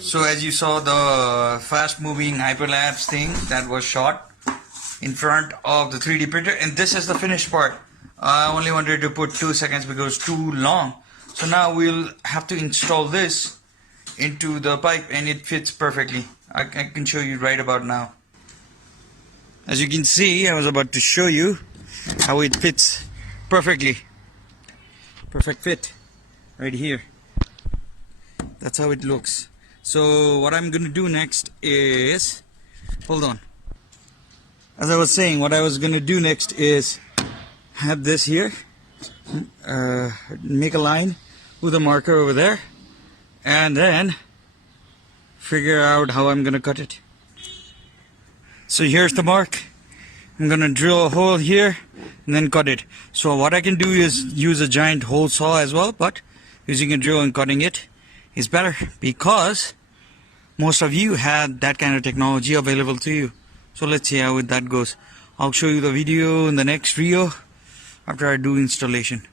So as you saw, the fast moving hyperlapse thing that was shot in front of the 3D printer, and this is the finished part. I only wanted to put 2 seconds because it's too long. So now we'll have to install this into the pipe, and it fits perfectly. I can show you right about now. As you can see, I was about to show you how it fits perfectly. Perfect fit right here. That's how it looks. So what I'm gonna do next is, hold on. As I was saying, what I was gonna do next is have this here, make a line with a marker over there, and then figure out how I'm gonna cut it. So here's the mark. I'm gonna drill a hole here and then cut it. So what I can do is use a giant hole saw as well, but using a drill and cutting it is better because most of you had that kind of technology available to you. So let's see how that goes. I'll show you the video in the next reel after I do installation.